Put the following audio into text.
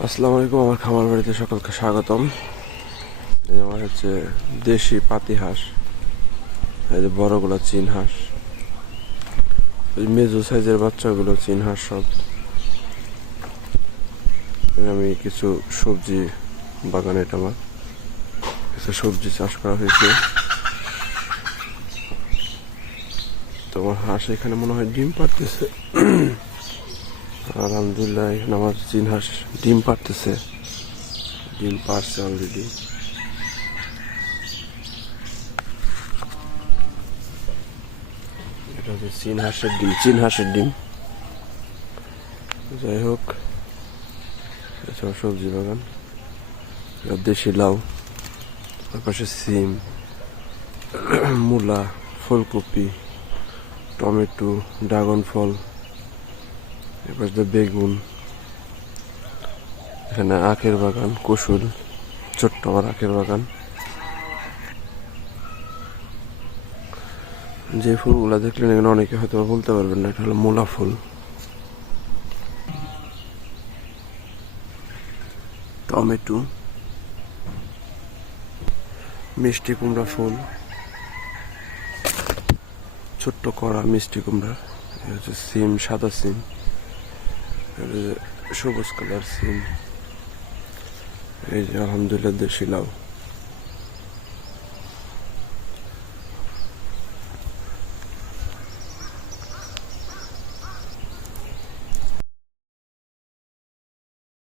আসসালামু আলাইকুম। আমার খামার বাড়িতে সকলকে স্বাগতম। আমার হচ্ছে দেশি পাতি হাঁস, এই যে বড়গুলো চীন হাঁস, ওই মেজো সাইজের বাচ্চাগুলো চীন হাঁস সব। আমি কিছু সবজি বাগানে, এটা আমার কিছু সবজি চাষ করা হয়েছে। তোমার হাঁস এখানে মনে হয় ডিম পাড়তেছে। আলহামদুলিল্লাহ, এখানে আমার চীন হাঁস ডিম পাড়তেছে, ডিম পারছে অলরেডি। এটা হচ্ছে চীন হাঁসের ডিম। যাই হোক, এছাড়া সবজি বাগান, দেশি লাউ, তার পাশে সিম, মূলা, ফুলকপি, টমেটো, ড্রাগন ফল, এবার বেগুন, এখানে আখের বাগান, কুসুল, ছোট্ট আমার আখের বাগান। যে ফুলগুলা দেখলেন এখানে অনেকে হয়তো বলতে পারবেন না, এটা হলো মূলা ফুল। টমেটো, মিষ্টি কুমড়া ফুল, ছোট্ট কড়া মিষ্টি কুমড়া, হচ্ছে সিম, সাদা সিম, সবুজ কালার সিম, এই যে আলহামদুলিল্লাহ দেশি লাউ।